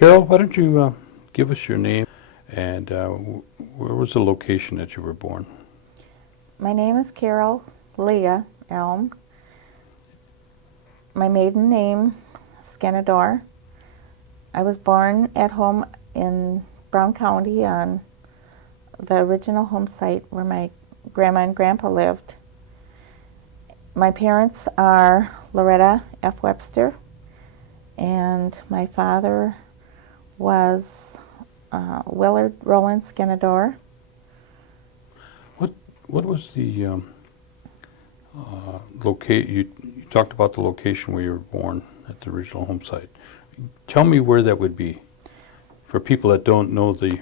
Carol, why don't you give us your name and where was the location that you were born? My name is Carol Elm. My maiden name, Skenador. I was born at home in Brown County on the original home site where my grandma and grandpa lived. My parents are Loretta F. Webster, and my father was Willard Roland Skenador. What was the you talked about the location where you were born at the original home site. Tell me where that would be for people that don't know the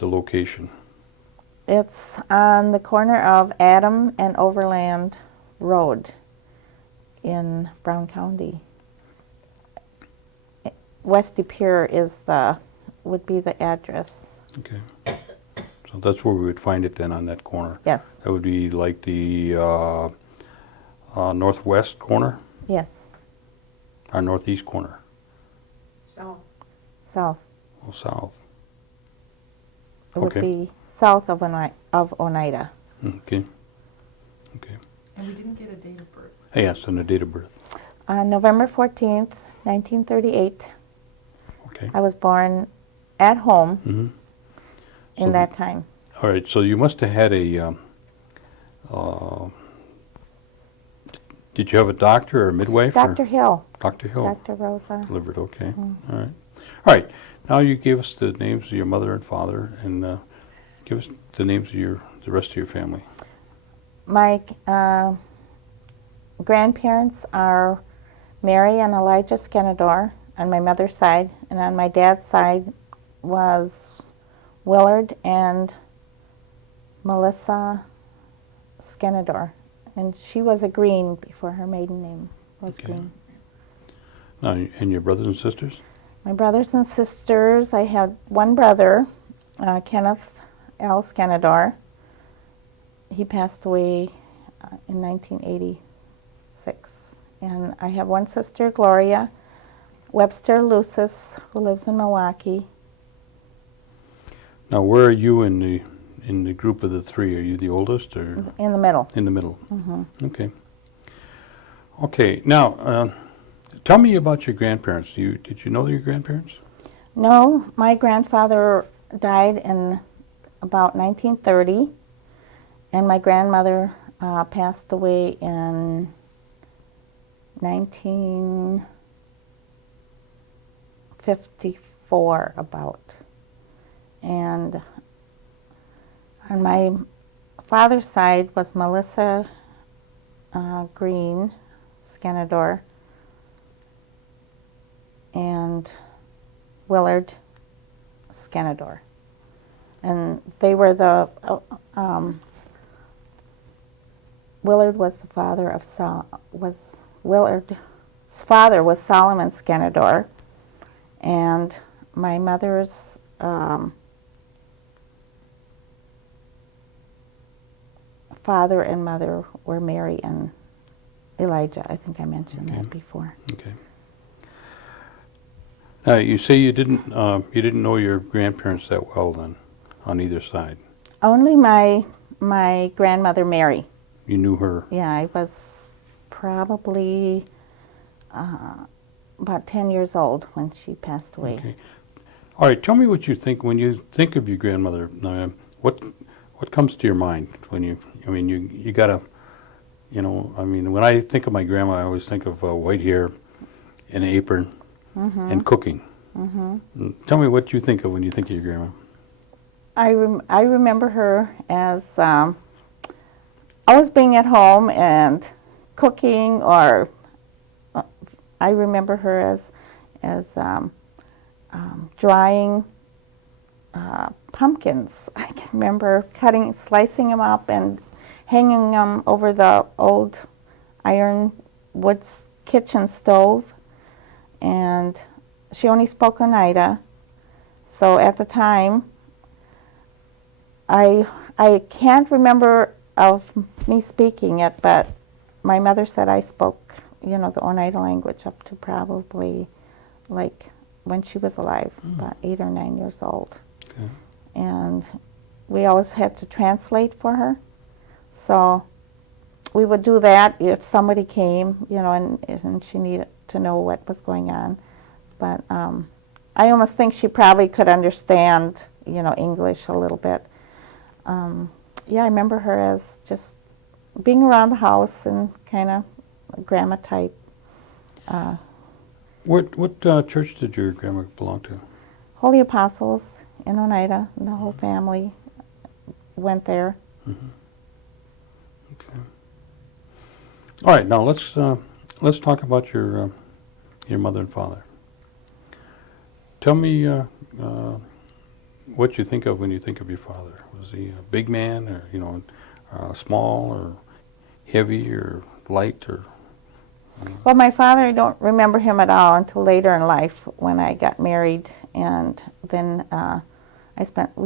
location. It's on the corner of Adam and Overland Road in Brown County. West De Pere would be the address. Okay. So that's where we would find it then, on that corner. Yes. That would be like the northwest corner? Yes. Or northeast corner? South. Oh, south. It would be south of Oneida. Okay. Okay. And we didn't get a date of birth. Yes, and the date of birth. November 14th, 1938. Okay. I was born at home So in that time. All right, so you must have had did you have a doctor or a midwife? Dr. Hill. Dr. Hill. Dr. Rosa. Delivered, okay. All right. All right, now you gave us the names of your mother and father, and give us the names of the rest of your family. My grandparents are Mary and Elijah Skenador on my mother's side, and on my dad's side was Willard and Melissa Skenador. And she was a Green before her maiden name was Green. Now, and your brothers and sisters? My brothers and sisters, I had one brother, Kenneth L. Skenador. He passed away in 1986. And I have one sister, Gloria Webster Lucis, who lives in Milwaukee. Now, where are you in the group of the three? Are you the oldest, or In the middle. in the middle? Okay. Okay. Now, tell me about your grandparents. Did you know your grandparents? No, my grandfather died in about 1930, and my grandmother passed away in 1954 about. And on my father's side was Melissa Green Skenador and Willard Skenador. And they were Willard was the father of Willard's father was Solomon Skenador, and my mother's father and mother were Mary and Elijah. I think I mentioned that before. Okay. Now, you say you didn't know your grandparents that well then, on either side. Only my grandmother Mary. You knew her. Yeah, I was probably about 10 years old when she passed away. Okay. All right. Tell me what you think when you think of your grandmother. What comes to your mind when you gotta, when I think of my grandma, I always think of white hair, an apron, and cooking. Tell me what you think of when you think of your grandma. I remember her as always being at home and cooking, or I remember her as drying pumpkins. I can remember slicing them up and hanging them over the old iron wood kitchen stove. And she only spoke Oneida, so at the time, I can't remember of me speaking it, but my mother said I spoke, the Oneida language up to probably like when she was alive, about 8 or 9 years old. Okay. And we always had to translate for her. So we would do that if somebody came, and she needed to know what was going on. But I almost think she probably could understand, English a little bit. Yeah, I remember her as just being around the house and kind of grandma type. What church did your grandma belong to? Holy Apostles in Oneida, and the whole family went there. Mm-hmm. Okay. All right, now let's talk about your mother and father. Tell me what you think of when you think of your father. Was he a big man, or small, or heavy, or light, or? Well, my father, I don't remember him at all until later in life when I got married, and then he spent a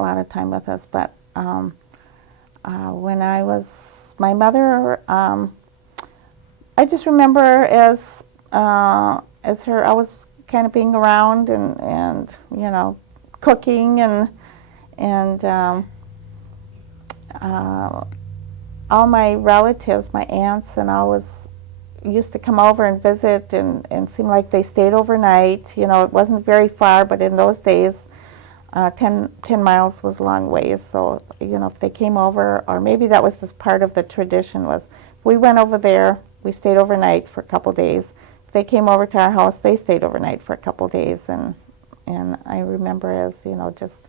lot of time with us. But when I was my mother, I just remember as her. I was kind of being around and cooking and all my relatives, my aunts, and always used to come over and visit and seemed like they stayed overnight. It wasn't very far, but in those days, 10 miles was a long ways. So, if they came over, or maybe that was just part of the tradition, was we went over there, we stayed overnight for a couple days. If they came over to our house, they stayed overnight for a couple days. And I remember as, just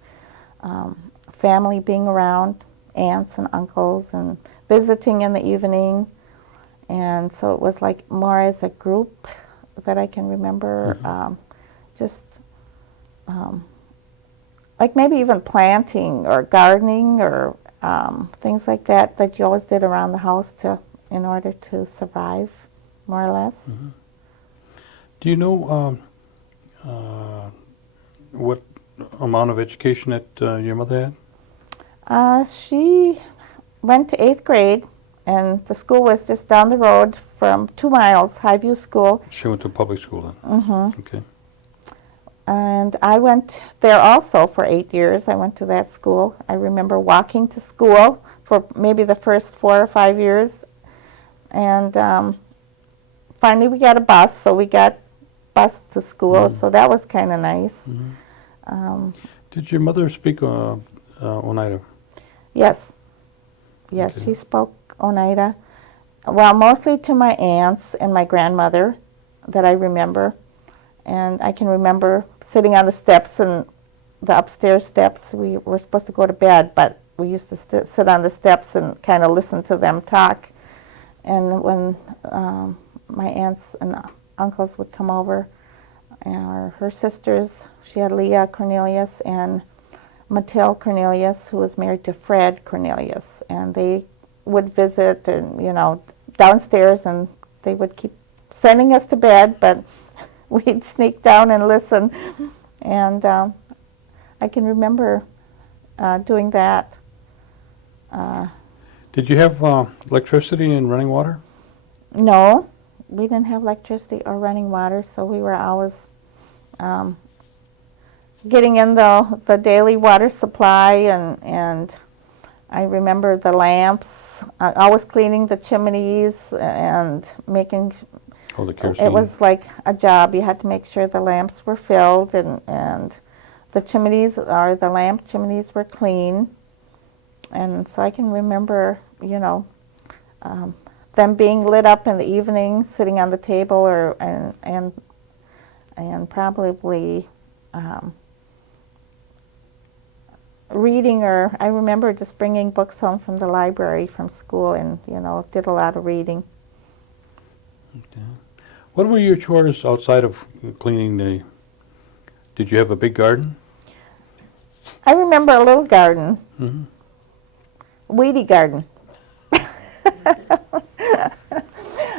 family being around, aunts and uncles, and visiting in the evening. And so it was like more as a group that I can remember, like maybe even planting or gardening or things like that you always did around the house in order to survive, more or less. Mm-hmm. Do you know what amount of education that your mother had? She went to 8th grade, and the school was just down the road from 2 miles, Highview School. She went to public school then? Mm-hmm. Okay. And I went there also for 8 years. I went to that school. I remember walking to school for maybe the first 4 or 5 years. And finally we got a bus, so we got bused to school, so that was kind of nice. Mm-hmm. Did your mother speak Oneida? Yes. Yes, Okay. she spoke Oneida. Well, mostly to my aunts and my grandmother that I remember. And I can remember sitting on the steps and the upstairs steps. We were supposed to go to bed, but we used to sit on the steps and kind of listen to them talk. And when my aunts and uncles would come over, or her sisters, she had Leah Cornelius and Mathilde Cornelius, who was married to Fred Cornelius. And they would visit and, downstairs, and they would keep sending us to bed, but we'd sneak down and listen. And I can remember doing that. Did you have electricity and running water? No, we didn't have electricity or running water, so we were always getting in the daily water supply, and I remember the lamps, always cleaning the chimneys and making. Oh, the kerosene. It was like a job. You had to make sure the lamps were filled and the chimneys, or the lamp chimneys, were clean. And so I can remember, them being lit up in the evening, sitting on the table, and probably reading, or I remember just bringing books home from the library from school and, did a lot of reading. Okay. What were your chores outside of cleaning did you have a big garden? I remember a little garden, Mm-hmm. weedy garden.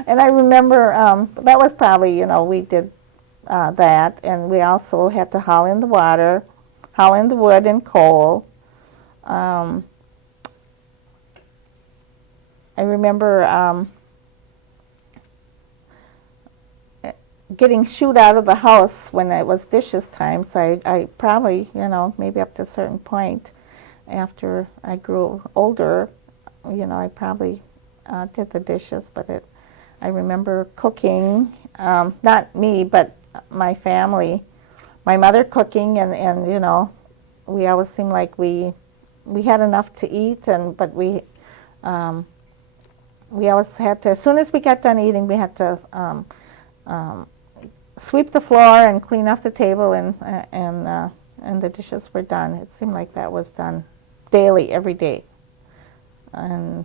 And I remember that was probably, we did that, and we also had to haul in the water, haul in the wood and coal. I remember getting shooed out of the house when it was dishes time. So I probably, maybe up to a certain point after I grew older, I probably did the dishes. But I remember cooking, not me, but my family. My mother cooking, and we always seemed like we had enough to eat, but we always had to, as soon as we got done eating, we had to sweep the floor and clean off the table, and the dishes were done. It seemed like that was done daily, every day. And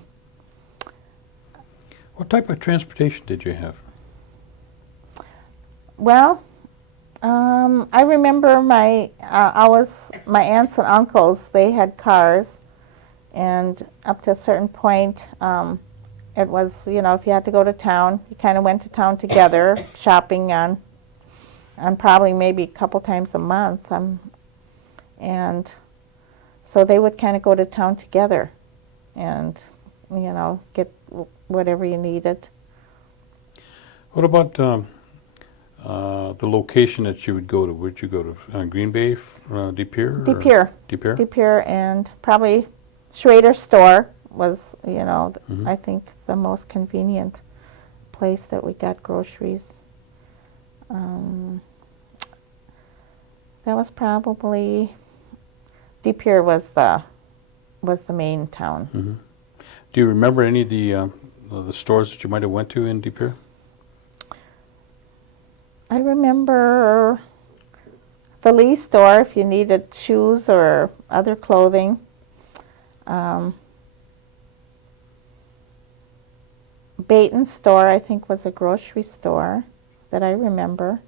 What type of transportation did you have? well, I remember my aunts and uncles. They had cars, and up to a certain point, it was, if you had to go to town, you kind of went to town together, shopping on probably maybe a couple times a month, and so they would kind of go to town together, and get whatever you needed. What about the location that you would go to? Would you go to Green Bay, De Pere? De Pere. De Pere? De Pere, and probably Schrader's store was, Mhm. I think the most convenient place that we got groceries. That was probably, De Pere was the main town. Mhm. Do you remember any of the stores that you might have went to in De Pere? I remember the Lee store if you needed shoes or other clothing. Baton's store, I think, was a grocery store that I remember.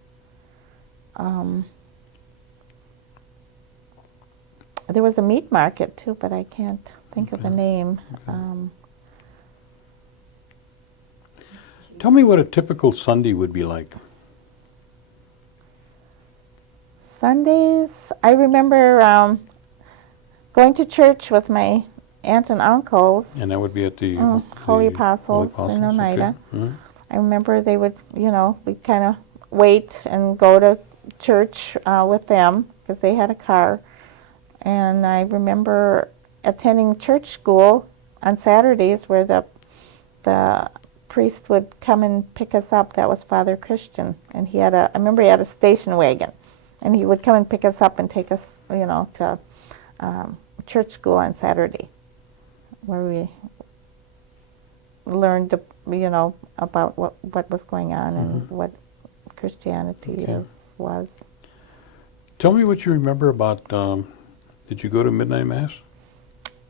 There was a meat market too, but I can't think of the Okay. name. Tell me what a typical Sunday would be like. Sundays, I remember going to church with my aunt and uncles. And that would be at the Holy the Apostles in okay. Oneida. Mhm. I remember they would, we'd kind of wait and go to church with them because they had a car. And I remember attending church school on Saturdays where the priest would come and pick us up. That was Father Christian. And I remember he had a station wagon. And he would come and pick us up and take us, to church school on Saturday, where we learned, about what was going on and what Christianity Okay. was. Tell me what you remember about, did you go to midnight mass?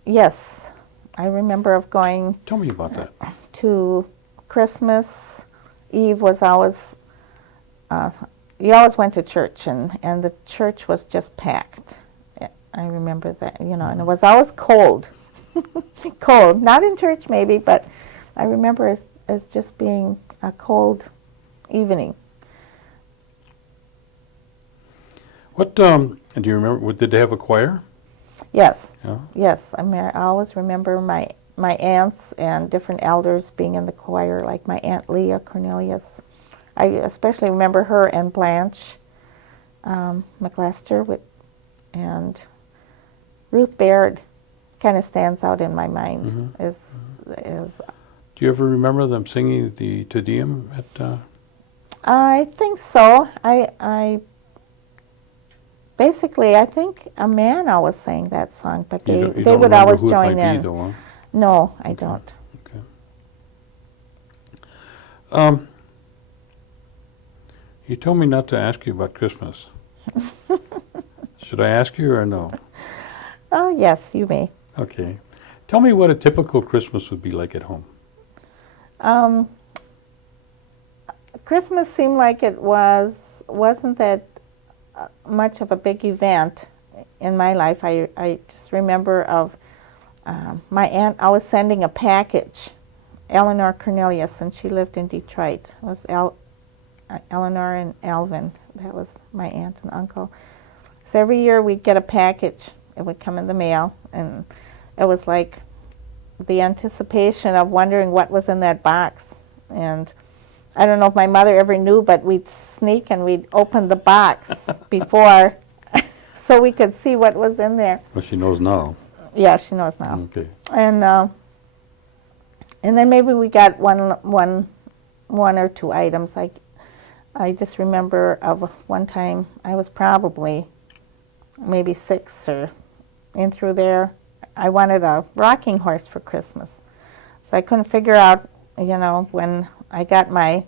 Yes, I remember of going Tell me about that. to Christmas Eve. Was always, you always went to church, and the church was just packed. I remember that, and it was always cold. Cold, not in church maybe, but I remember as just being a cold evening. What, do you remember, did they have a choir? Yes, Yeah. yes. I always remember my aunts and different elders being in the choir, like my Aunt Leah Cornelius. I especially remember her and Blanche McLesters, and Ruth Baird kind of stands out in my mind. Is Do you ever remember them singing the Te Deum at, I think so. I basically, I think a man always sang that song, but you they don't would remember always who it join might be, in. though, huh? No, I Okay. don't. Okay. You told me not to ask you about Christmas. Should I ask you or no? Oh, yes, you may. Okay. Tell me what a typical Christmas would be like at home. Christmas seemed like it wasn't that much of a big event in my life. I just remember of my aunt always sending a package, Eleanor Cornelius, and she lived in Detroit. It was Eleanor and Alvin. That was my aunt and uncle. So every year we'd get a package. It would come in the mail, and it was like the anticipation of wondering what was in that box. And I don't know if my mother ever knew, but we'd sneak and we'd open the box before so we could see what was in there. Well, she knows now. Yeah, she knows now. Okay. And then maybe we got one or two items. I just remember of one time I was probably maybe 6 or in through there. I wanted a rocking horse for Christmas. So I couldn't figure out, when I got my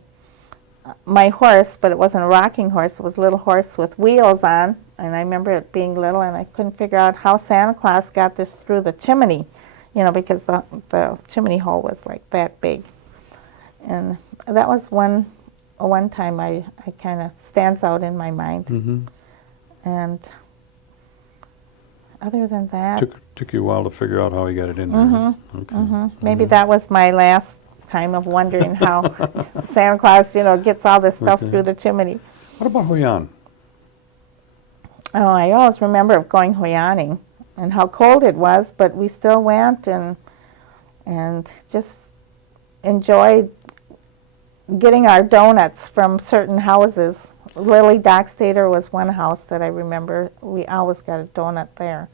horse, but it wasn't a rocking horse, it was a little horse with wheels on, and I remember it being little, and I couldn't figure out how Santa Claus got this through the chimney, because the chimney hole was like that big. And that was one time I kind of stands out in my mind. Mm-hmm. And other than that... Took you a while to figure out how he got it in there. Mm-hmm, Okay. mm-hmm. Maybe that was my last time of wondering how Santa Claus, gets all this stuff through the chimney. What about Hoyan? Oh, I always remember going Hoyaning and how cold it was, but we still went and just enjoyed getting our donuts from certain houses. Lily Dockstader was one house that I remember. We always got a donut there.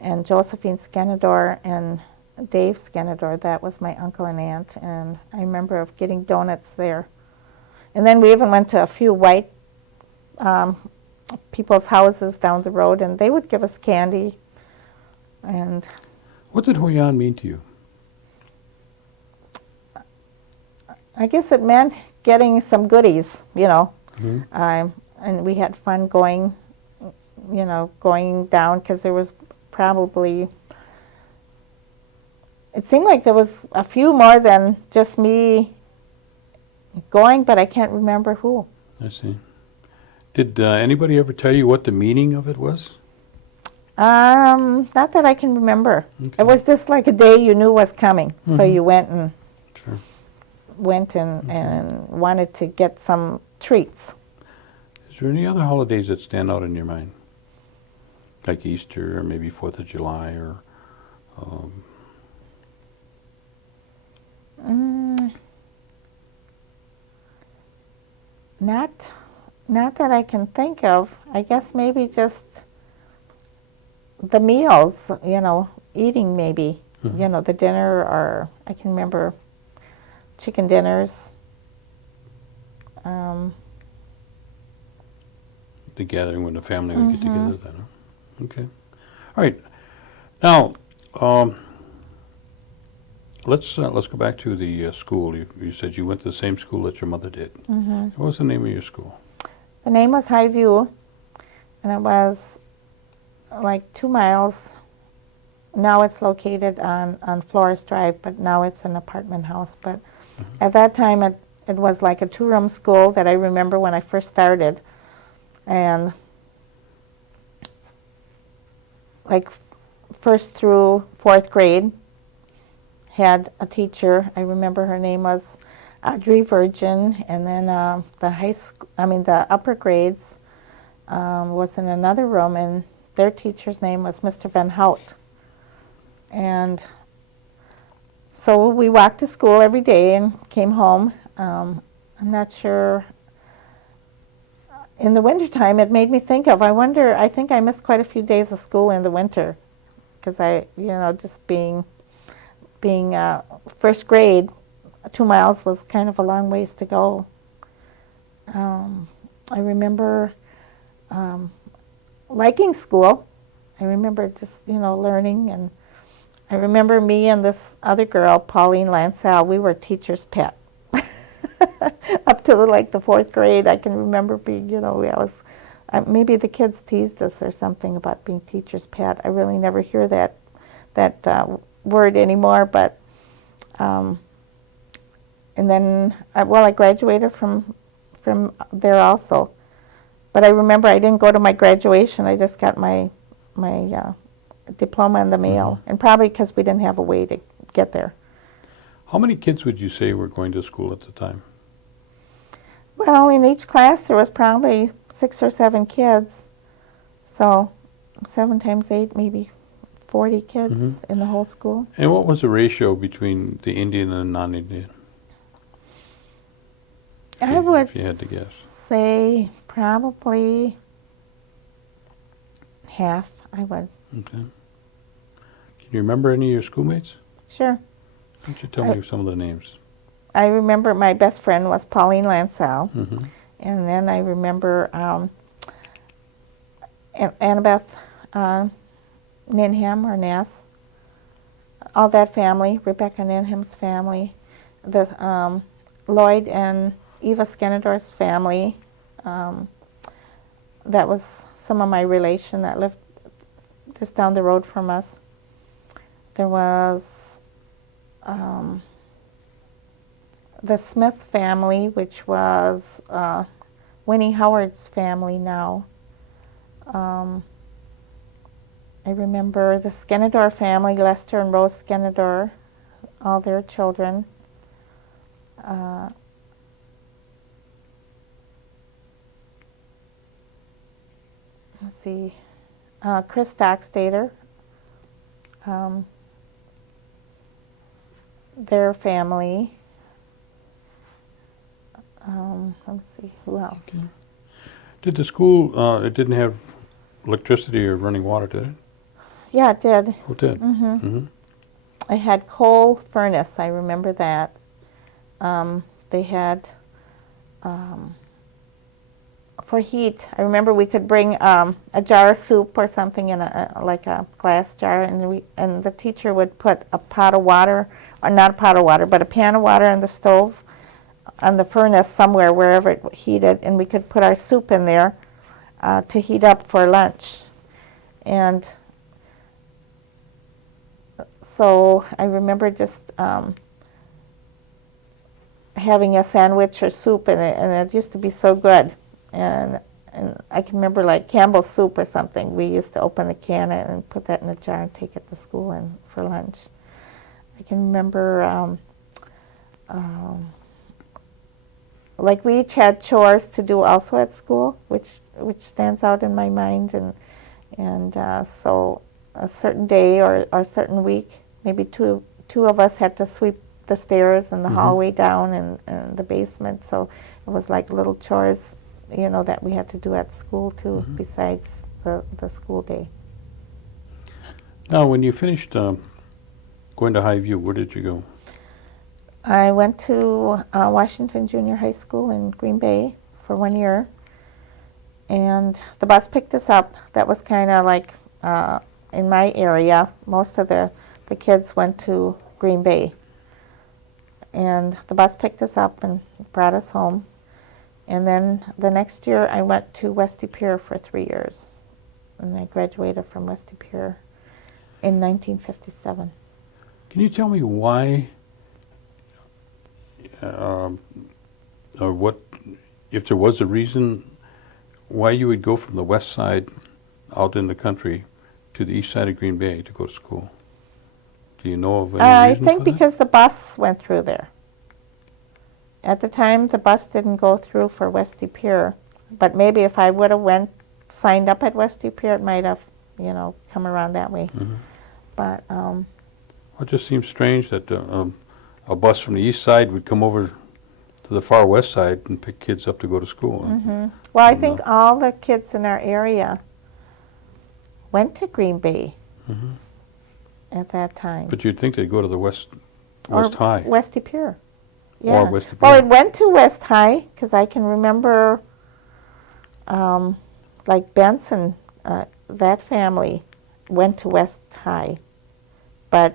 And Josephine Skenador and Dave Skenador, that was my uncle and aunt, and I remember of getting donuts there. And then we even went to a few white people's houses down the road, and they would give us candy. And What did Hoyan mean to you? I guess it meant getting some goodies, Mm-hmm. And we had fun going down, because there was probably, it seemed like there was a few more than just me going, but I can't remember who. I see. Did anybody ever tell you what the meaning of it was? Not that I can remember. Okay. It was just like a day you knew was coming, so Mhm. you went and Sure. and wanted to get some treats. Is there any other holidays that stand out in your mind? Like Easter or maybe 4th of July or... Not that I can think of. I guess maybe just the meals, eating maybe. Mhm. The dinner, or I can remember chicken dinners. The gathering when the family would get Mhm. together then, huh? Okay. All right. Now, let's go back to the school. You said you went to the same school that your mother did. Hmm. What was the name of your school? The name was Highview, and it was like 2 miles. Now it's located on Flores Drive, but now it's an apartment house. But at that time, it was like a 2-room school that I remember when I first started. And like 1st through 4th grade had a teacher. I remember her name was Audrey Virgin, and then the upper grades was in another room, and their teacher's name was Mr. Van Hout. And so we walked to school every day and came home. I'm not sure. In the wintertime, it made me think of, I think I missed quite a few days of school in the winter, because just being 1st grade, 2 miles was kind of a long ways to go. I remember liking school. I remember just, learning, and I remember me and this other girl, Pauline Lansell, we were teacher's pet. Up to the 4th grade, I can remember being, maybe the kids teased us or something about being teacher's pet. I really never hear that word anymore, but, and then, I graduated from there also. But I remember I didn't go to my graduation. I just got my diploma in the mail, and probably because we didn't have a way to get there. How many kids would you say were going to school at the time? Well, in each class there was probably 6 or 7 kids. So 7 times 8, maybe 40 kids in the whole school. And what was the ratio between the Indian and non-Indian? I would if you had to guess? say probably half. I would. Okay. Can you remember any of your schoolmates? Sure. Why don't you tell me some of the names? I remember my best friend was Pauline Lansell. Mm-hmm. And then I remember Annabeth Ninham or Ness, all that family, Rebecca Ninham's family, the Lloyd and Eva Skenedor's family. That was some of my relation that lived just down the road from us. There was the Smith family, which was Winnie Howard's family now. I remember the Skenedor family, Lester and Rose Skenedor, all their children. Let's see, Chris Dockstader, their family. Let's see, who else? Okay. Did the school, it didn't have electricity or running water, did it? Yeah, it did. Oh, it did? Mm-hmm. Mm-hmm. I had coal furnace, I remember that. They had, for heat, I remember we could bring a jar of soup or something in like a glass jar, and the teacher would put a pot of water, or not a pot of water, but a pan of water on the stove, on the furnace somewhere, wherever it heated, and we could put our soup in there to heat up for lunch. And so I remember just having a sandwich or soup in it, and it used to be so good. And I can remember like Campbell's soup or something. We used to open the can and put that in a jar and take it to school and for lunch. I can remember like we each had chores to do also at school, which stands out in my mind. And so a certain day or a certain week, maybe two of us had to sweep the stairs and the hallway down and the basement. So it was like little chores, you know, that we had to do at school too, besides the school day. Now, when you finished going to Highview, where did you go? I went to Washington Junior High School in Green Bay for 1 year, and the bus picked us up. That was kind of like in my area. Most of the kids went to Green Bay, and the bus picked us up and brought us home. And then the next year I went to West De Pere for 3 years, and I graduated from West De Pere in 1957. Can you tell me why, or what, if there was a reason, why you would go from the west side out in the country to the east side of Green Bay to go to school? Do you know of any I reason think for that? because the bus went through there. At the time, the bus didn't go through for West De Pere, but maybe if I would have signed up at West De Pere, it might have, you know, come around that way. But Well, it just seems strange that a bus from the east side would come over to the far west side and pick kids up to go to school. well, I think all the kids in our area went to Green Bay at that time. But you'd think they'd go to the West Or High. West De Pere. Yeah. Or West De Well, Pere. it went to West High because I can remember, like Benson, that family went to West High, but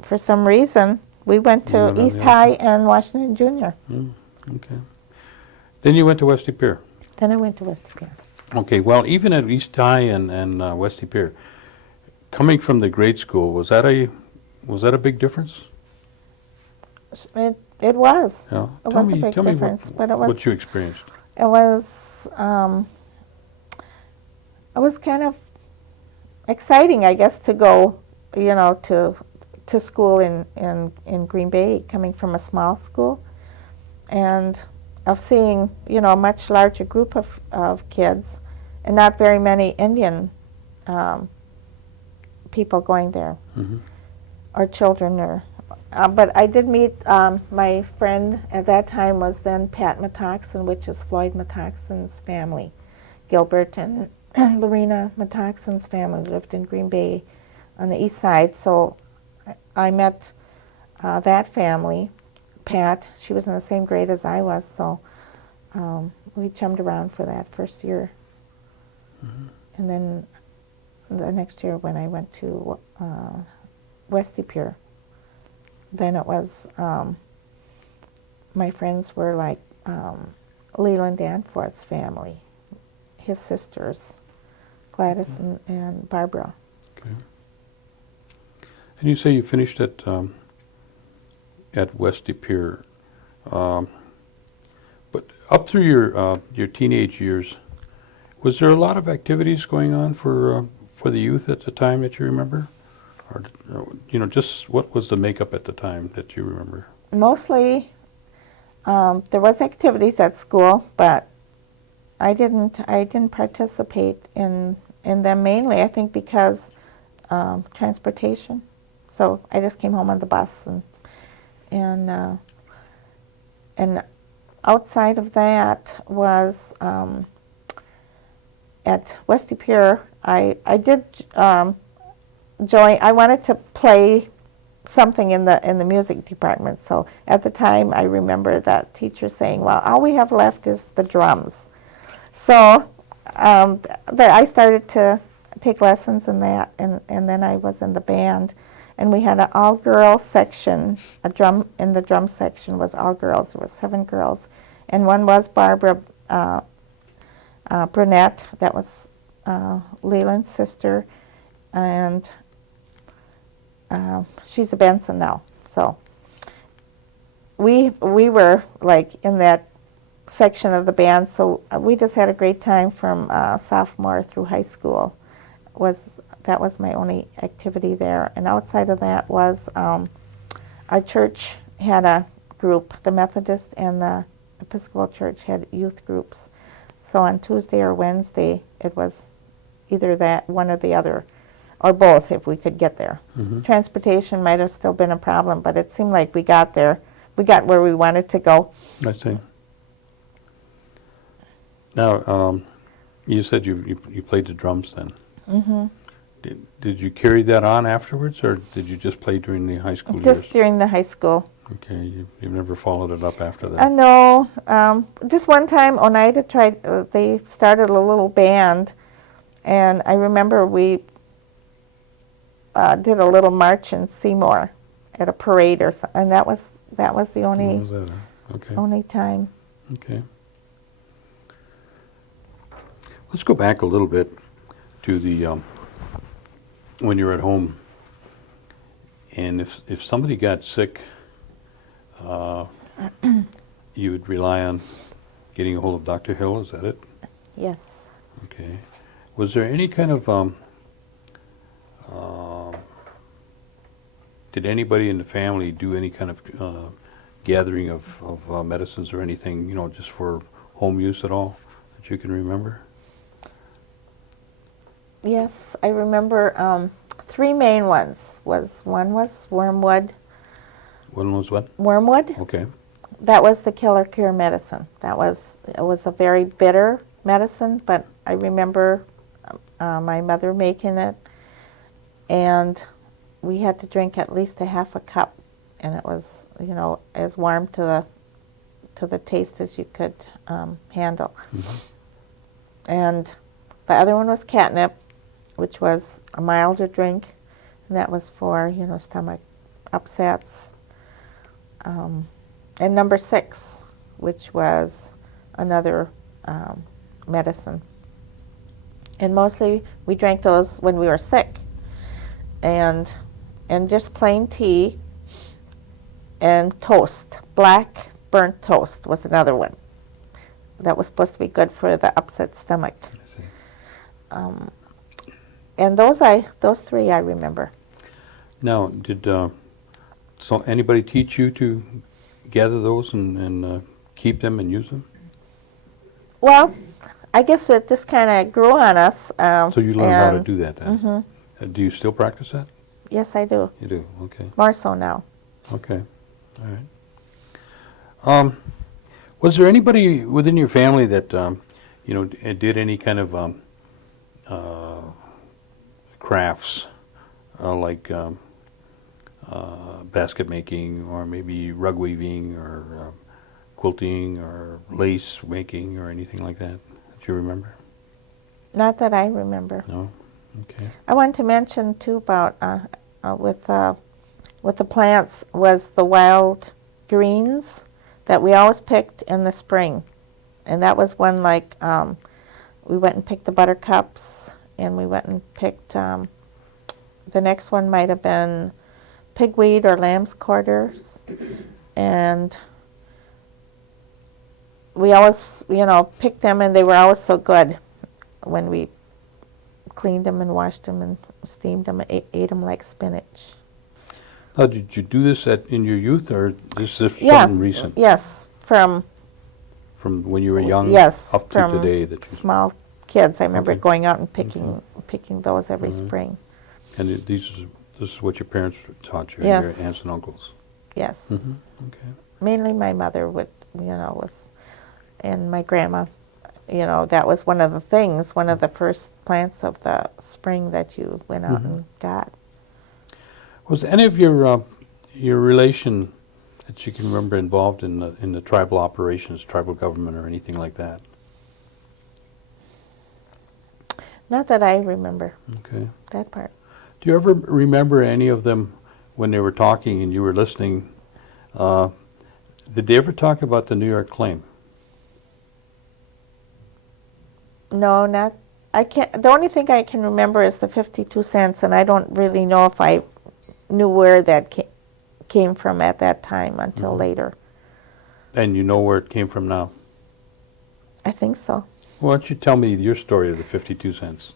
for some reason we went You went to on East the High and Washington Junior. Okay. Then you went to West De Pere. Then I went to West De Pere. Okay, well, even at East High and West De Pere, coming from the grade school, was that a big difference? It was. Yeah. It was a big tell me difference, but it what you experienced. It was kind of exciting, I guess, to go, you know, to school in Green Bay, coming from a small school, and of seeing, you know, a much larger group of kids, and not very many Indian people going there, or children, or but I did meet my friend at that time was then Pat Metoxen, which is Floyd Metoxen's family. Gilbert and Lorena Metoxen's family lived in Green Bay on the east side, so I met that family. Pat, she was in the same grade as I was, so we chummed around for that first year. And then the next year when I went to West De Pere, then it was, my friends were like Leland Danforth's family, his sisters, Gladys and Barbara. Okay. And you say you finished at West De Pere, but up through your teenage years, was there a lot of activities going on for the youth at the time that you remember? Or, just what was the makeup at the time that you remember? Mostly, there was activities at school, but I didn't participate in them mainly, I think, because transportation. So I just came home on the bus, and outside of that was at West De Pere. I did join. I wanted to play something in the music department. So at the time, I remember that teacher saying, "Well, all we have left is the drums." So I started to take lessons in that, and then I was in the band, and we had an all-girls section. In the drum section was all girls. There was 7 girls, and one was Barbara Brunette. That was Leland's sister, and she's a Benson now. So we were like in that section of the band, so we just had a great time from sophomore through high school. That was my only activity there. And outside of that was our church had a group. The Methodist and the Episcopal Church had youth groups. So on Tuesday or Wednesday, it was either that, one or the other, or both if we could get there. Mm-hmm. Transportation might have still been a problem, but it seemed like we got there. We got where we wanted to go. I see. Now, you said you played the drums then. Mm-hmm. Did you carry that on afterwards, or did you just play during the high school years? Just during the high school. Okay, you've never followed it up after that? No. Just one time, Oneida tried, they started a little band, and I remember we did a little march in Seymour at a parade or something, and that was the only Okay. only time. Okay. Let's go back a little bit to the when you're at home, and if somebody got sick, you would rely on getting a hold of Dr. Hill. Is that it? Yes. Okay. Was there any kind of did anybody in the family do any kind of gathering of medicines or anything, just for home use at all that you can remember? Yes, I remember 3 main ones. One was wormwood. One was what? Wormwood. Okay. That was the killer cure medicine. It was a very bitter medicine, but I remember my mother making it, and we had to drink at least a half a cup, and it was as warm to the taste as you could handle. Mm-hmm. And the other one was catnip, which was a milder drink, and that was for stomach upsets. And number 6, which was another medicine. And mostly we drank those when we were sick, and just plain tea and toast. Black burnt toast was another one. That was supposed to be good for the upset stomach. I see. And those 3 I remember. Now, did anybody teach you to gather those and keep them and use them? Well, I guess it just kind of grew on us. So you learned how to do that then? Mm-hmm. Do you still practice that? Yes, I do. You do, okay. More so now. Okay. All right. Was there anybody within your family that did any kind of crafts, like basket making, or maybe rug weaving, or quilting, or lace making, or anything like that? Do you remember? Not that I remember. No. Okay. I wanted to mention too about with the plants was the wild greens that we always picked in the spring, and that was one like we went and picked the buttercups, and we went and picked the next one might have been pigweed or lamb's quarters, and we always picked them, and they were always so good when we cleaned them and washed them and steamed them, ate them like spinach. Now, did you do this in your youth, or this is Yeah. something recent? Yes, from When you were young, yes, up to from today that you, small kids. I remember Okay. going out and picking those every spring. and this is what your parents taught you, Yes. and your aunts and uncles. Yes, Mm-hmm. Okay. mainly my mother would, and my grandma. That was one of the things, one of the first plants of the spring that you went out and got. Was any of your relation that you can remember involved in the tribal operations, tribal government, or anything like that? Not that I remember Okay. that part. Do you ever remember any of them when they were talking and you were listening? Did they ever talk about the New York claim? No, not. I can't. The only thing I can remember is the 52 cents, and I don't really know if I knew where that came from at that time until later. And you know where it came from now? I think so. Why don't you tell me your story of the 52 cents?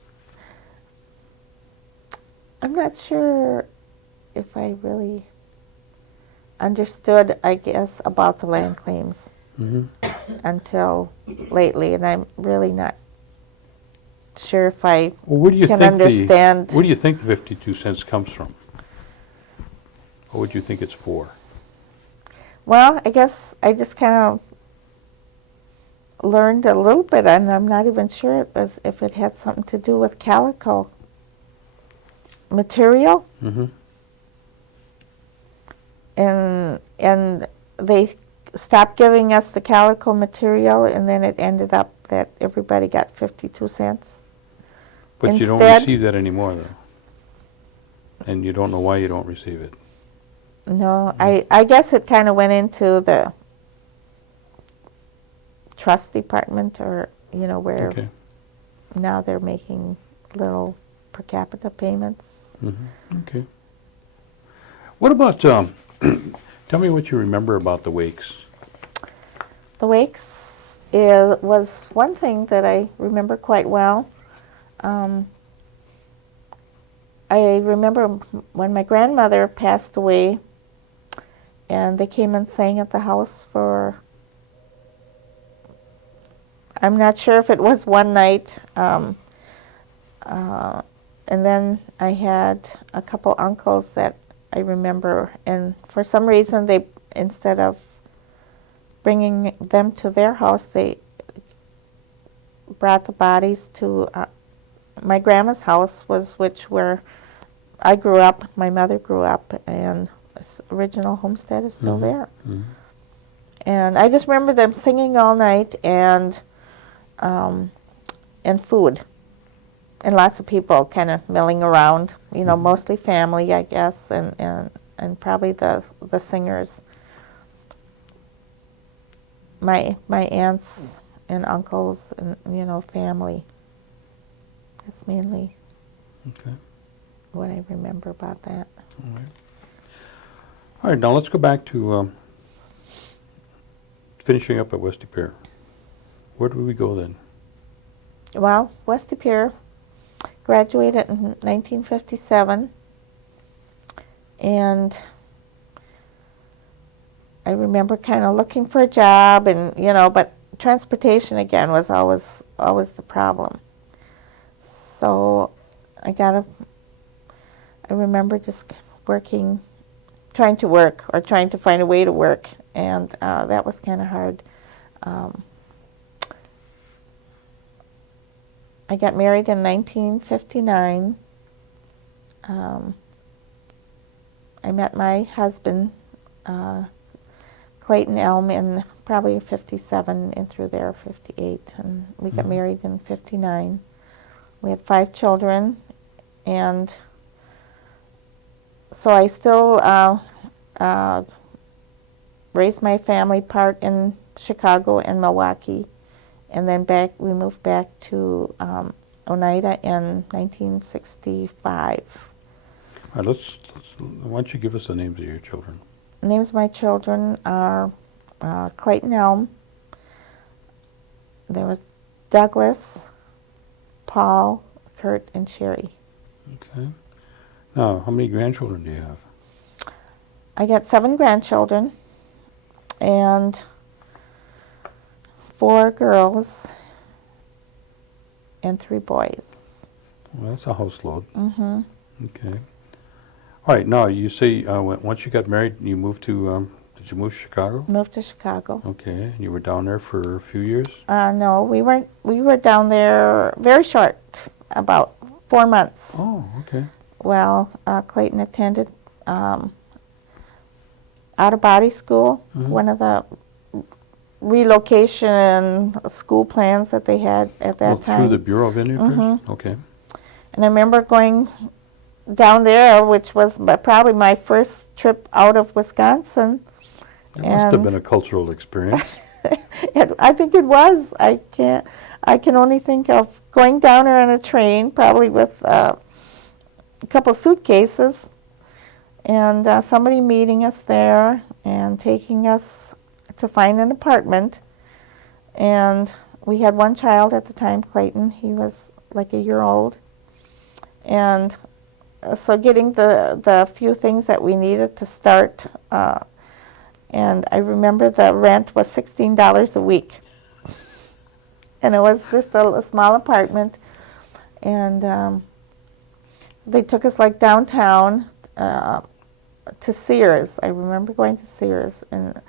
I'm not sure if I really understood, I guess, about the land claims Mm-hmm. until lately, and I'm really not sure if I Well, where do you can think understand. where do you think the 52 cents comes from? What would you think it's for? Well, I guess I just kind of learned a little bit, and I'm not even sure if it had something to do with calico material, Mm-hmm. and they stopped giving us the calico material, and then it ended up that everybody got 52 cents. But you don't Instead- receive that anymore, though. And you don't know why you don't receive it. No, I guess it kind of went into the trust department, or where Okay. now they're making little per capita payments. Mm-hmm. Okay. What about, tell me what you remember about the wakes. The wakes was one thing that I remember quite well. I remember when my grandmother passed away, and they came and sang at the house for, I'm not sure if it was one night, and then I had a couple uncles that I remember, and for some reason they, instead of bringing them to their house, they brought the bodies to my grandma's house, where I grew up, my mother grew up, and this original homestead is still there. Mm-hmm. And I just remember them singing all night, and food, and lots of people kind of milling around. Mostly family, I guess, and probably the singers. My aunts and uncles and family. That's mainly Okay. what I remember about that. All right. All right, now let's go back to finishing up at Westy Pier. Where did we go then? Well, Westy Pier graduated in 1957, and I remember kind of looking for a job, and but transportation again was always the problem. So I remember just working trying to work or trying to find a way to work, and that was kind of hard. I got married in 1959. I met my husband, Clayton Elm, in probably 57 and through there 58, and we got married in 59. We had 5 children, and so I still raised my family part in Chicago and Milwaukee, and then we moved back to Oneida in 1965. All right, why don't you give us the names of your children? The names of my children are Clayton Elm. There was Douglas, Paul, Kurt, and Sherry. Okay. Now, how many grandchildren do you have? I got 7 grandchildren and 4 girls and 3 boys. Well, that's a house load. Mm-hmm. Okay. All right. Now, you say once you got married, you moved to. Did you move to Chicago? Moved to Chicago. Okay. And you were down there for a few years. No, we were down there very short, about 4 months. Oh, okay. Well, Clayton attended out-of-body school, one of the relocation school plans that they had at that time. Through the Bureau of Indian Affairs? Okay. And I remember going down there, which was probably my first trip out of Wisconsin. It must have been a cultural experience. I think it was. I can only think of going down there on a train, probably with a couple suitcases, and somebody meeting us there and taking us to find an apartment. And we had 1 child at the time, Clayton. He was like a year old. And so getting the few things that we needed to start, and I remember the rent was $16 a week. And it was just a small apartment. And they took us like downtown to Sears. I remember going to Sears. And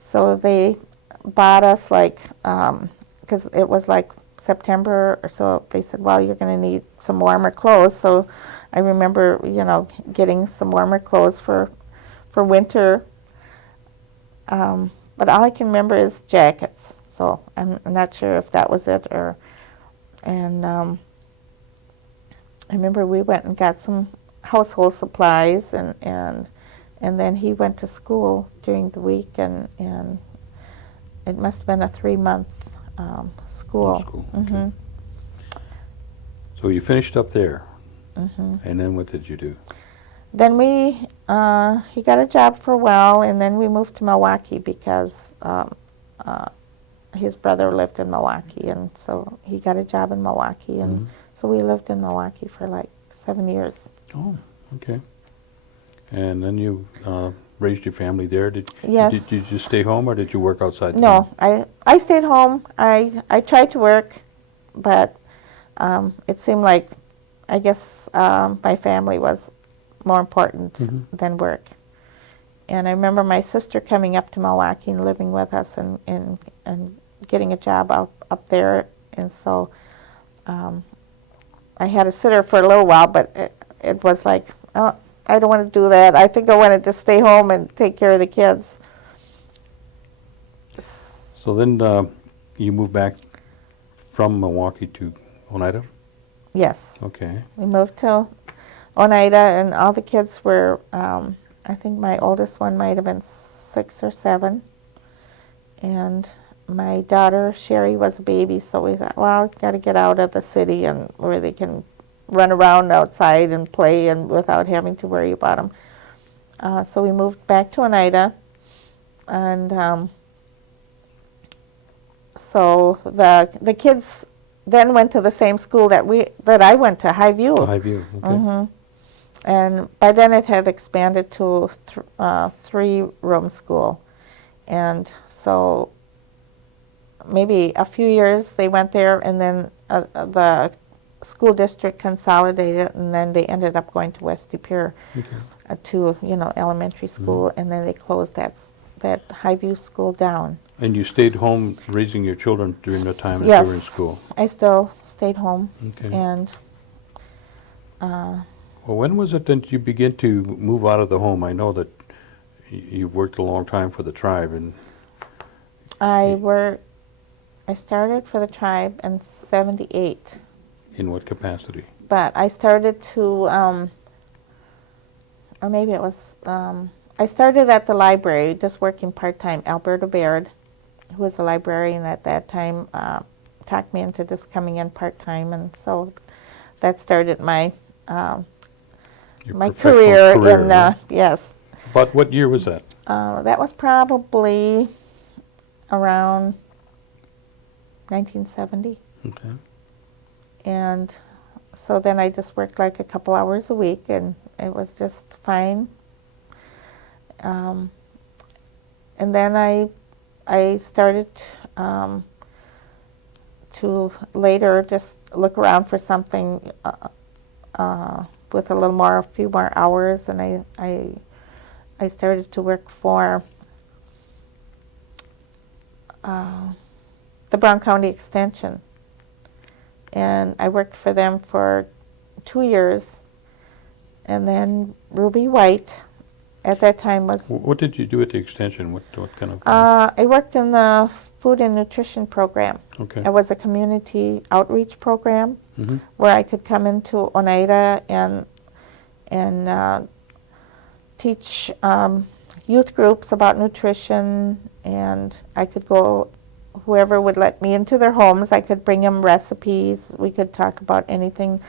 so they bought us like, because it was like September or so, they said, well, you're going to need some warmer clothes. So I remember, getting some warmer clothes for winter. But all I can remember is jackets. So I'm not sure if that was it and I remember we went and got some household supplies and then he went to school during the week and it must have been a 3-month school. Okay. So you finished up there. Mm-hmm. And then what did you do? Then he got a job for a while, and then we moved to Milwaukee because his brother lived in Milwaukee, and so he got a job in Milwaukee, and so we lived in Milwaukee for like 7 years. Oh, okay. And then you raised your family there. Yes. Did you just stay home, or did you work outside? No, I stayed home. I tried to work, but it seemed like, I guess, my family was more important than work. And I remember my sister coming up to Milwaukee and living with us and getting a job up there. And so I had a sitter for a little while, but it was like, oh, I don't want to do that. I think I wanted to stay home and take care of the kids. So then you moved back from Milwaukee to Oneida? Yes. Okay. We moved to Oneida, and all the kids were, I think my oldest one might have been 6 or 7. And my daughter, Sherry, was a baby, so we thought, well, got to get out of the city and where they can run around outside and play and without having to worry about them. So we moved back to Oneida, and so the kids then went to the same school that I went to, Highview. Oh, Highview, okay. And by then it had expanded to 3-room school. And so maybe a few years they went there, and then the school district consolidated, and then they ended up going to West De Pere Okay. to, elementary school, and then they closed that Highview school down. And you stayed home raising your children during the time that Yes. you were in school? I still stayed home, Okay. and Well, when was it that you began to move out of the home? I know that you've worked a long time for the tribe, and I started for the tribe in '78, in what capacity? but I started to, or maybe it was, I started at the library, just working part-time. Alberta Baird, who was a librarian at that time, talked me into just coming in part-time, and so that started my Your my professional career in, yeah? yes. But what year was that? That was probably around 1970. Okay. And so then I just worked like a couple hours a week, and it was just fine. And then I started to later just look around for something with a few more hours, and I started to work for the Brown County Extension, and I worked for them for 2 years, and then Ruby White at that time was What did you do at the extension? What kind of? I worked in the food and nutrition program. Okay. It was a community outreach program Mm-hmm. where I could come into Oneida and teach youth groups about nutrition, and I could go, whoever would let me into their homes, I could bring them recipes. We could talk about anything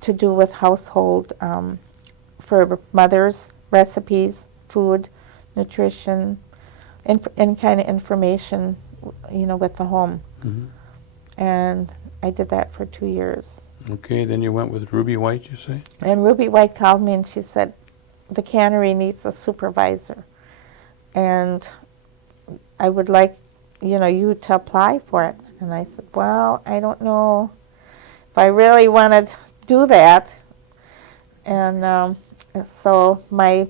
to do with household, for mothers, recipes, food, nutrition, any kind of information, with the home. Mm-hmm. And I did that for 2 years. Okay, then you went with Ruby White, you say? And Ruby White called me and she said, the cannery needs a supervisor, and I would like, you to apply for it. And I said, well, I don't know if I really want to do that. And so my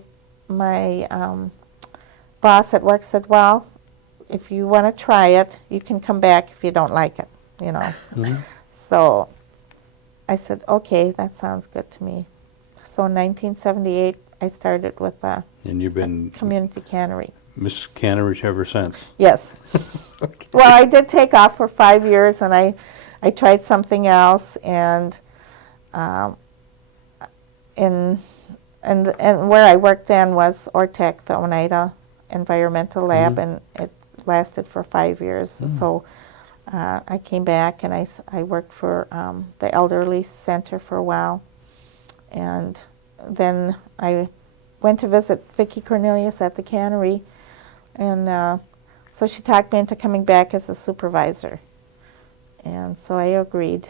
boss at work said, well, if you want to try it, you can come back if you don't like it, Mm-hmm. So I said, okay, that sounds good to me. So in 1978, I started with a And you've been community cannery. Miss Cannery ever since? Yes. Okay. Well, I did take off for 5 years, and I tried something else, and and where I worked then was ORTEC, the Oneida Environmental Lab, Mhm. and it lasted for 5 years. Mm. So I came back, and I worked for the Elderly Center for a while, and then I went to visit Vicki Cornelius at the cannery, and so she talked me into coming back as a supervisor, and so I agreed.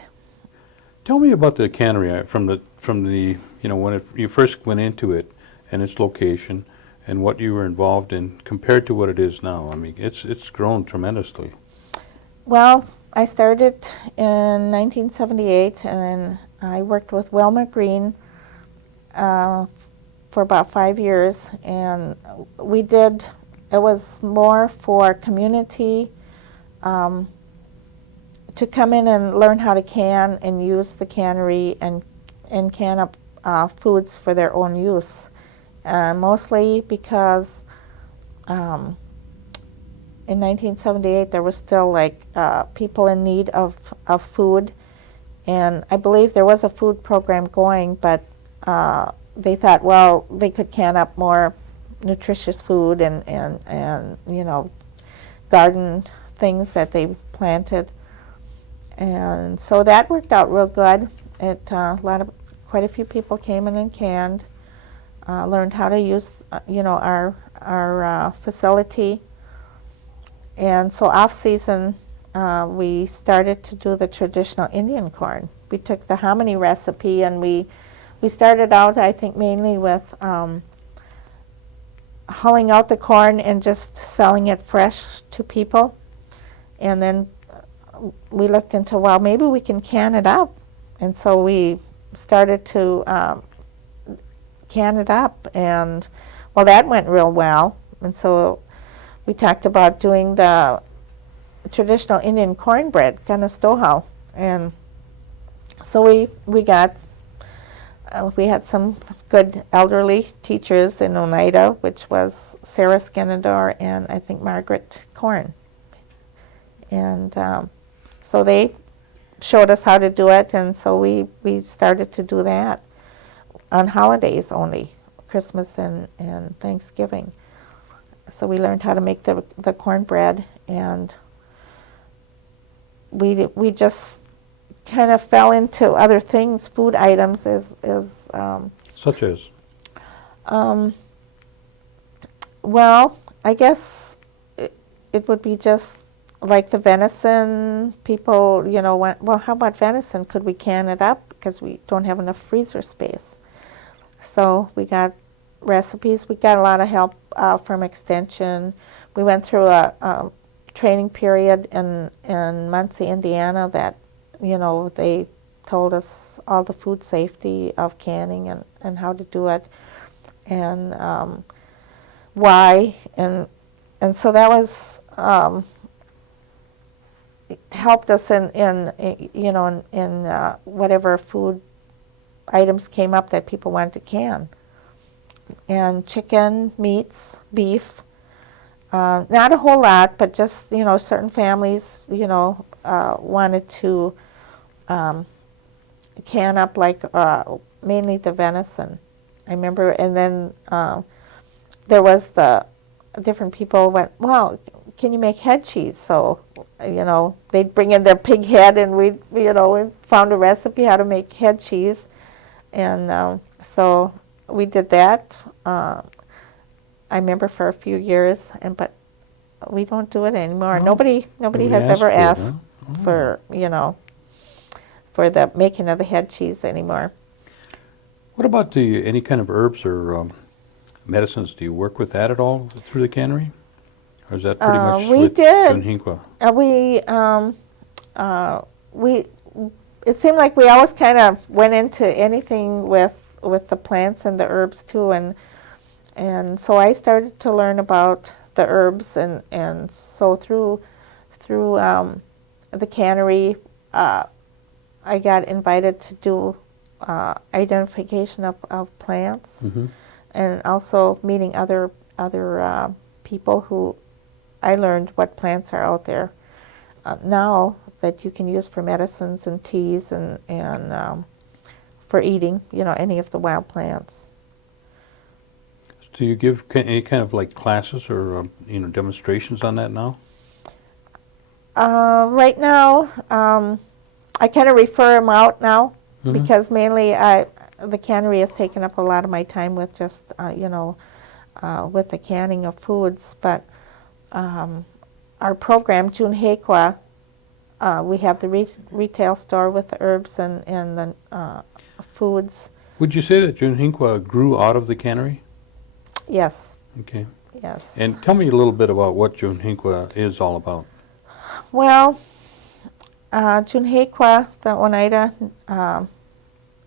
Tell me about the cannery from the when you first went into it and its location and what you were involved in compared to what it is now. I mean, it's grown tremendously. Well, I started in 1978, and I worked with Wilma Green for about 5 years, and it was more for community to come in and learn how to can and use the cannery and can up foods for their own use, mostly because in 1978 there was still people in need of food, and I believe there was a food program going, but they thought, well, they could can up more nutritious food and garden things that they planted, and so that worked out real good. Quite a few people came in and canned, learned how to use our facility, and so off season we started to do the traditional Indian corn. We took the hominy recipe, and we started out, I think, mainly with hulling out the corn and just selling it fresh to people. And then we looked into, well, maybe we can can it up And so we started to can it up, and well, that went real well. And so we talked about doing the traditional Indian cornbread, kanastohal, and so we got we had some good elderly teachers in Oneida, which was Sarah Skenador and I think Margaret Korn, and so they showed us how to do it, and so we started to do that on holidays only, Christmas and Thanksgiving. So we learned how to make the cornbread, and we just kind of fell into other things, food items Such as? Well, I guess it would be just like the venison. People, went, well, how about venison? Could we can it up? Because we don't have enough freezer space. So we got recipes. We got a lot of help from Extension. We went through a training period in Muncie, Indiana that, they told us all the food safety of canning and how to do it and why. And so that was helped us in whatever food items came up that people wanted to can. And chicken, meats, beef, not a whole lot, but just, certain families, wanted to can up like mainly the venison. I remember, and then there was the different people went, well, can you make head cheese? So, they'd bring in their pig head, and we found a recipe how to make head cheese. And so we did that. I remember for a few years, but we don't do it anymore. No. Nobody has ever asked for for the making of the head cheese anymore. What about any kind of herbs or medicines? Do you work with that at all through the cannery? Or is that pretty much we with did. Junhinqua? It seemed like we always kind of went into anything with the plants and the herbs too, and so I started to learn about the herbs, and so through the cannery, I got invited to do identification of plants, Mm-hmm. and also meeting other people who I learned what plants are out there now that you can use for medicines and teas and for eating, any of the wild plants. Do you give any kind of like classes or demonstrations on that now? Right now, I kind of refer them out now because mainly the cannery has taken up a lot of my time with just with the canning of foods. But our program, Junhinqua, we have the retail store with the herbs and the foods. Would you say that Junhinqua grew out of the cannery? Yes. Okay. Yes. And tell me a little bit about what Junhinqua is all about. Well, Junhinqua, the Oneida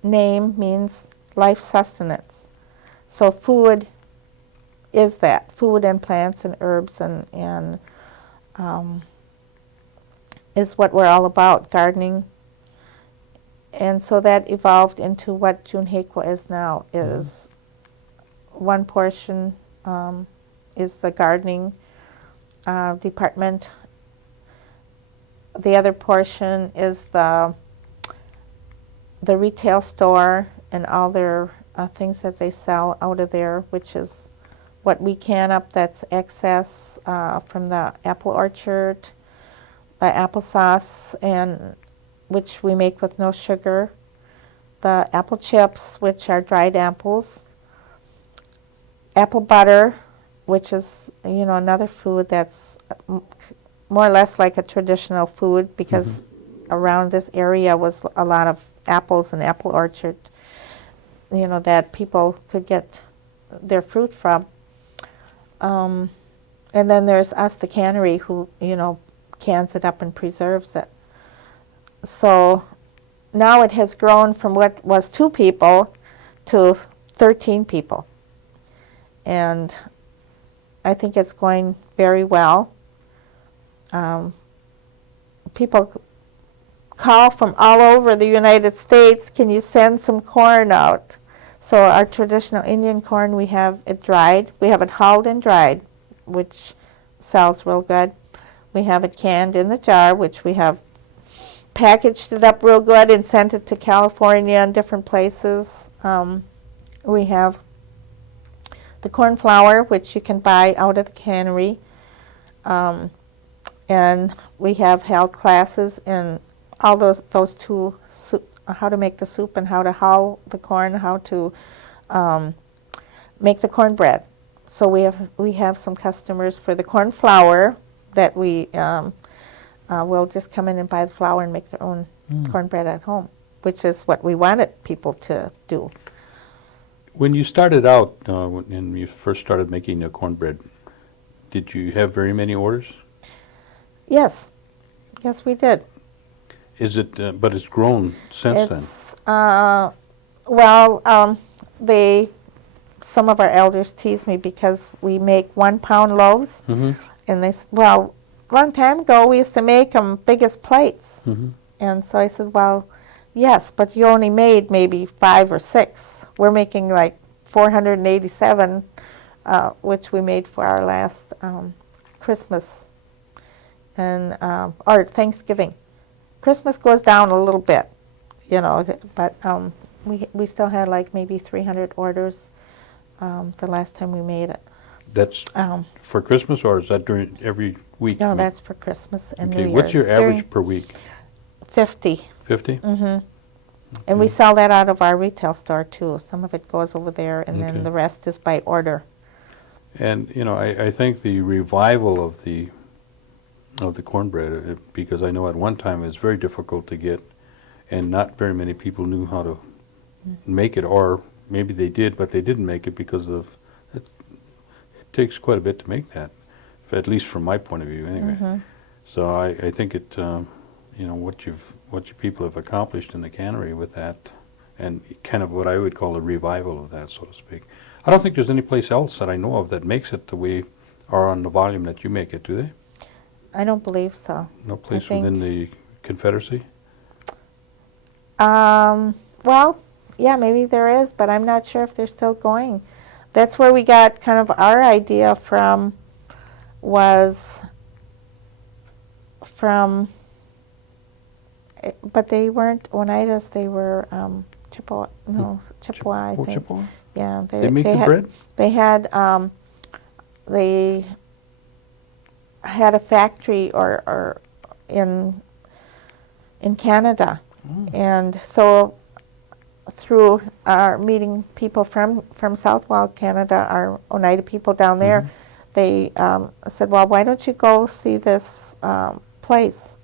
name means life sustenance. So food is that, food and plants and herbs and is what we're all about, gardening. And so that evolved into what Junhinqua is now, is one portion is the gardening department. The other portion is the retail store and all their things that they sell out of there, which is what we can up that's excess from the apple orchard, applesauce, and which we make with no sugar, the apple chips, which are dried apples, apple butter, which is another food that's more or less like a traditional food because around this area was a lot of apples and apple orchard, that people could get their fruit from. And then there's us, the cannery, who, cans it up and preserves it. So now it has grown from what was 2 people to 13 people. And I think it's going very well. People call from all over the United States, can you send some corn out? So our traditional Indian corn, we have it dried. We have it hulled and dried, which sells real good. We have it canned in the jar, which we have packaged it up real good and sent it to California and different places. We have the corn flour, which you can buy out of the cannery. And we have held classes in all those 2, how to make the soup and how to hull the corn, how to make the cornbread. So we have some customers for the corn flour that we will just come in and buy the flour and make their own cornbread at home, which is what we wanted people to do. When you started out, when you first started making the cornbread, did you have very many orders? Yes. Yes, we did. Is it? But it's grown since then. Some of our elders tease me because we make 1-pound loaves, Mm-hmm. and they said, well, a long time ago we used to make them big as plates. Mm-hmm. And so I said, well, yes, but you only made maybe 5 or 6. We're making like 487, which we made for our last Christmas and or Thanksgiving. Christmas goes down a little bit, but we still had like maybe 300 orders the last time we made it. That's for Christmas, or is that during every week? No, that's for Christmas and New Okay. Year's. What's your average per week? 50. 50? Mm-hmm. And we sell that out of our retail store too. Some of it goes over there, and Okay. then the rest is by order. And I think the revival of the cornbread, because I know at one time it was very difficult to get, and not very many people knew how to make it, or maybe they did, but they didn't make it because of it takes quite a bit to make that, at least from my point of view, anyway. Mm-hmm. So I think it, what you people have accomplished in the cannery with that, and kind of what I would call a revival of that, so to speak. I don't think there's any place else that I know of that makes it the way, or on the volume that you make it, do they? I don't believe so. No place think- within the Confederacy? Well, yeah, maybe there is, but I'm not sure if they're still going. That's where we got kind of our idea from, but they weren't Oneidas, they were Chippewa, I Oh, think. Chippewa? Yeah, They make the had, bread? They had a factory or in Canada, and so through our meeting people from Southwell, Canada, our Oneida people down there, they said, well, why don't you go see this place?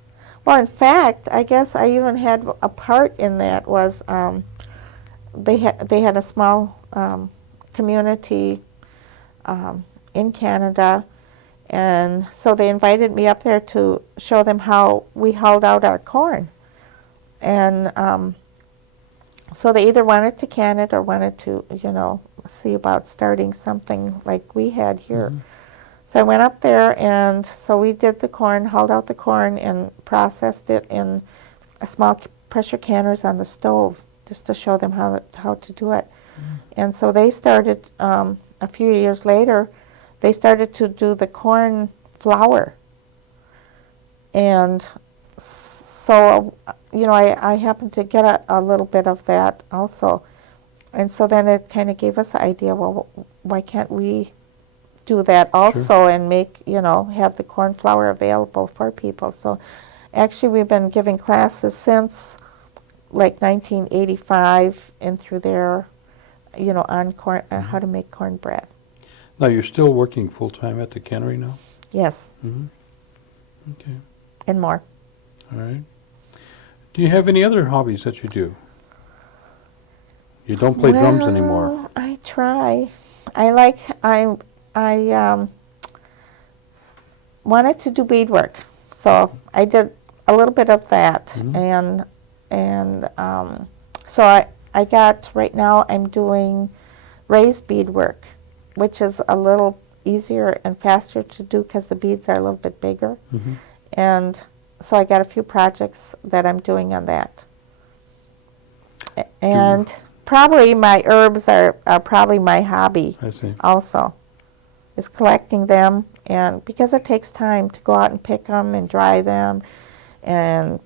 Well, in fact, I guess I even had a part in that. Was they had a small community in Canada, and so they invited me up there to show them how we hulled out our corn. And so they either wanted to can it or wanted to, see about starting something like we had here. So I went up there, and so we did the corn, hulled out the corn, and processed it in a small pressure canners on the stove, just to show them how to do it. And so they started, a few years later, they started to do the corn flour. And so, I happened to get a little bit of that also. And so then it kind of gave us an idea, well, why can't we do that also and make, have the corn flour available for people. So actually we've been giving classes since like 1985 and through there, on corn, how to make cornbread. Now, you're still working full-time at the cannery now? Yes, Okay, and more. all right. Do you have any other hobbies that you do? You don't play drums anymore. Well, I try. I wanted to do beadwork, so I did a little bit of that, and And so I got, right now I'm doing raised beadwork, which is a little easier and faster to do because the beads are a little bit bigger. Mm-hmm. And so I got a few projects that I'm doing on that. And probably my herbs are probably my hobby I see. also, is collecting them. And because it takes time to go out and pick them and dry them and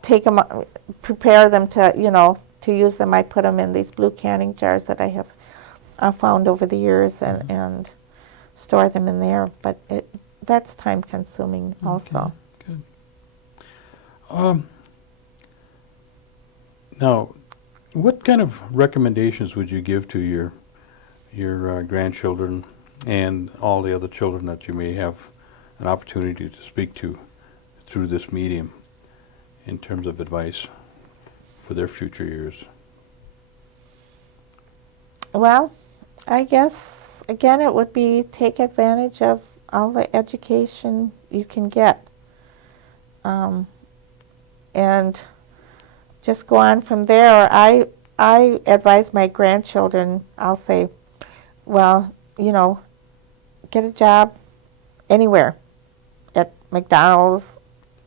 take them, prepare them to, you know, to use them. I put them in these blue canning jars that I have found over the years and store them in there. But that's time consuming also. Good. Now, what kind of recommendations would you give to your grandchildren and all the other children that you may have an opportunity to speak to through this medium in terms of advice for their future years? Well, I guess, again, it would be take advantage of all the education you can get. And just go on from there. I advise my grandchildren, I'll say, well, you know, get a job anywhere, at McDonald's,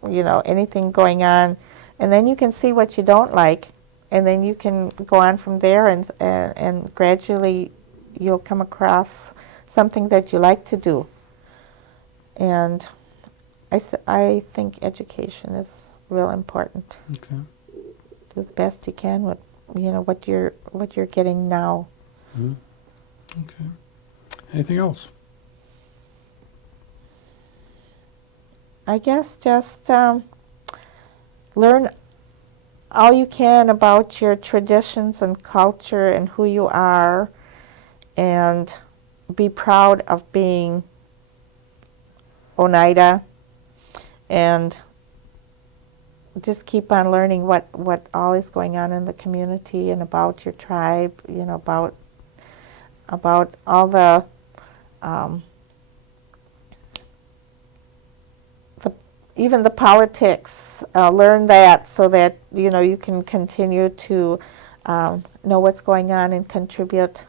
you know, anything going on, and then you can see what you don't like, and then you can go on from there, and gradually you'll come across something that you like to do. And I think education is real important. Okay. Do the best you can with, you know, what you're getting now. Mm-hmm. Okay. Anything else? I guess just learn all you can about your traditions and culture and who you are, and be proud of being Oneida, and just keep on learning what all is going on in the community and about your tribe, you know, about all the even the politics. Learn that so that, you know, you can continue to know what's going on and contribute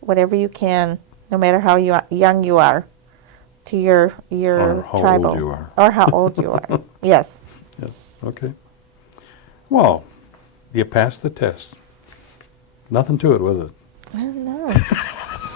whatever you can, no matter how young you are, to your Or how tribal, old you are. or how old you are. Yes. Yes. Okay. Well, you passed the test. Nothing to it, was it? I don't know.